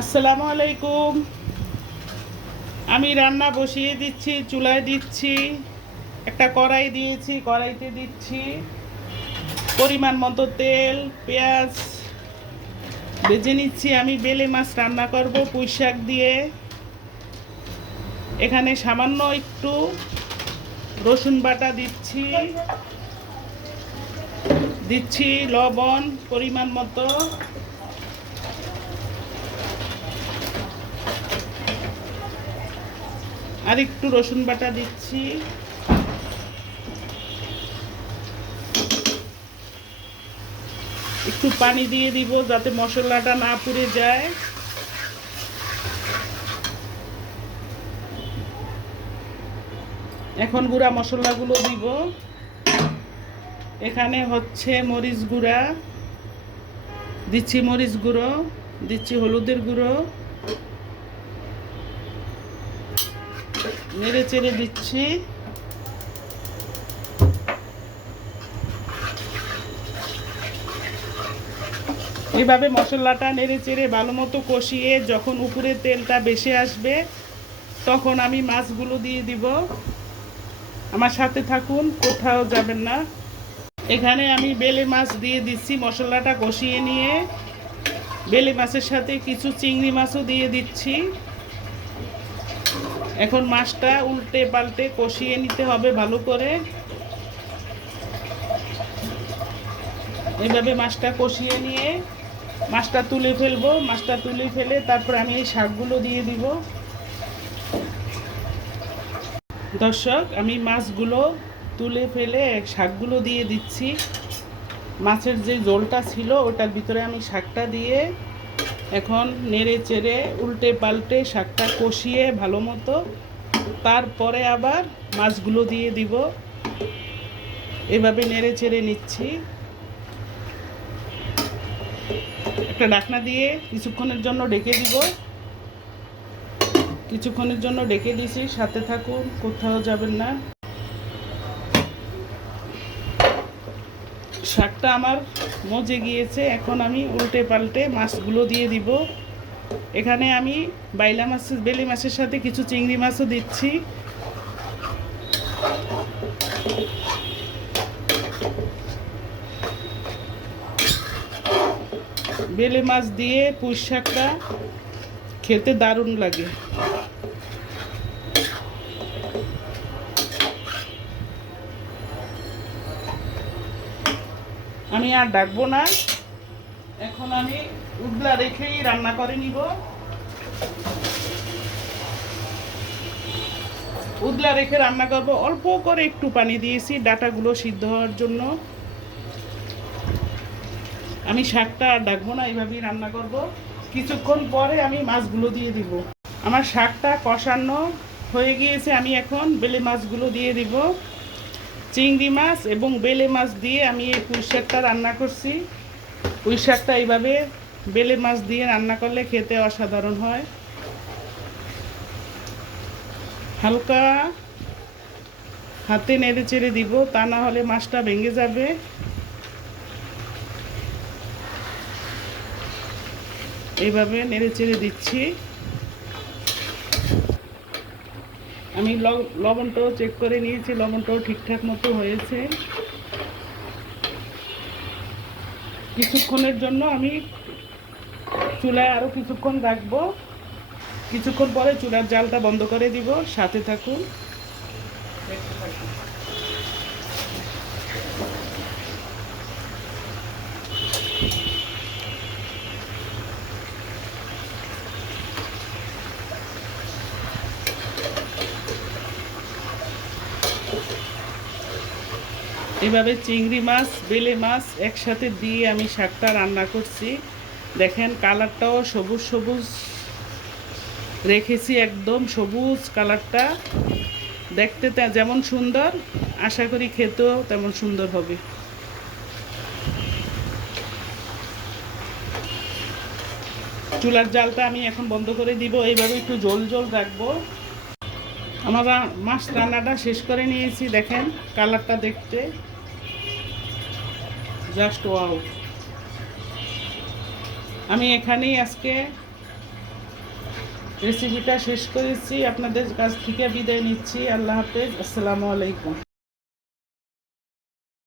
আসসালামু আলাইকুম। আমি রান্না বসিয়ে দিচ্ছি, চুলায় দিচ্ছি। একটা কড়াই দিয়েছি, কড়াইতে দিচ্ছি পরিমাণ মতো তেল, পেঁয়াজ ভেজে নিচ্ছি। আমি বেলে মাছ রান্না করব পুঁই শাক দিয়ে। এখানে সামান্য একটু রসুন বাটা দিচ্ছি, দিচ্ছি লবণ পরিমাণ মতো, আর একটু রসুন বাটা দিচ্ছি। একটু পানি দিয়ে দিব যাতে মশলাটা না পুড়ে যায়। এখন গুঁড়া মশলাগুলো দিব। এখানে হচ্ছে মরিচ গুঁড়া দিচ্ছি, মরিচ গুঁড়ো দিচ্ছি, হলুদের গুঁড়ো নেড়ে চেড়ে দিচ্ছি। এইভাবে মশলাটা নেড়ে চেড়ে ভালো মতো কষিয়ে যখন উপরে তেলটা বেশি আসবে তখন আমি মাছগুলো দিয়ে দিব। আমার সাথে থাকুন, কোথাও যাবেন না। এখানে আমি বেলে মাছ দিয়ে দিচ্ছি। মশলাটা কষিয়ে নিয়ে বেলে মাছের সাথে কিছু চিংড়ি মাছও দিয়ে দিচ্ছি। এখন মাছটা উল্টে পাল্টে কষিয়ে নিতে হবে ভালো করে। এইভাবে মাছটা কষিয়ে নিয়ে মাছটা তুলে ফেলবো। মাছটা তুলে ফেলে তারপর আমি এই শাকগুলো দিয়ে দিব। দর্শক, আমি মাছগুলো তুলে ফেলে শাকগুলো দিয়ে দিচ্ছি। মাছের যে ঝোলটা ছিল ওটার ভিতরে আমি শাকটা দিয়ে এখন নেড়ে চেড়ে উল্টে পাল্টে শাকটা কষিয়ে ভালো মতো তারপরে আবার মাছগুলো দিয়ে দিব। এভাবে নেড়ে চেড়ে নিচ্ছি। একটা ঢাকনা দিয়ে কিছুক্ষণের জন্য ঢেকে দিব। কিছুক্ষণের জন্য ঢেকে দিয়েছি, সাথে থাকুন, কোথাও যাবেন না। শাকটা আমার মজে গিয়েছে। এখন আমি উল্টে পাল্টে মাছগুলো দিয়ে দিব। এখানে আমি বাইলা মাছের বেলে মাছের সাথে কিছু চিংড়ি মাছও দিচ্ছি। বেলে মাছ দিয়ে পুঁই শাকটা খেতে দারুণ লাগে। আমি আর ডাকবো না, এখন আমি উবলা রেখেই রান্না করে নিব। উদলা রেখে রান্না করব। অল্প করে একটু পানি দিয়েছি ডাঁটাগুলো সিদ্ধ হওয়ার জন্য। আমি শাকটা আর ডাকবো না, এইভাবেই রান্না করব। কিছুক্ষণ পরে আমি মাছগুলো দিয়ে দিব। আমার শাকটা কষানো হয়ে গিয়েছে। আমি এখন বেলে মাছগুলো দিয়ে দিব। চিংড়ি মাছ এবং বেলে মাছ দিয়ে আমি এই পুঁই শাকটা রান্না করছি। পুঁই শাকটা এইভাবে বেলে মাছ দিয়ে রান্না করলে খেতে অসাধারণ হয়। হালকা হাতে নেড়ে চেড়ে দিব, তা না হলে মাছটা ভেঙে যাবে। এইভাবে নেড়ে চেড়ে দিচ্ছি। আমি লবণটাও চেক করে নিয়েছি, লবণটাও ঠিকঠাক মতো হয়েছে। কিছুক্ষণের জন্য আমি চুলায় আরও কিছুক্ষণ রাখবো। কিছুক্ষণ পরে চুলার জালটা বন্ধ করে দিব। সাথে থাকুন। এভাবে চিংড়ি মাছ বেলে মাছ একসাথে দিয়ে আমি শাকটা রান্না করছি। দেখেন কালারটাও সবুজ সবুজ রেখেছি, একদম সবুজ কালারটা। দেখতে যেমন সুন্দর, আশা করি খেতেও তেমন সুন্দর হবে। চুলার জালটা আমি এখন বন্ধ করে দিব। এইভাবে একটু জল জল রাখবো। আমার মাছ রান্নাটা শেষ করে নিয়েছি। দেখেন কালারটা দেখতে জাস্ট ওয়াও। আমি এখানেই আজকে রেসিপিটা শেষ করেছি, আপনাদের কাছ থেকে বিদায় নিচ্ছি। আল্লাহ হাফেজ, আসসালামু আলাইকুম।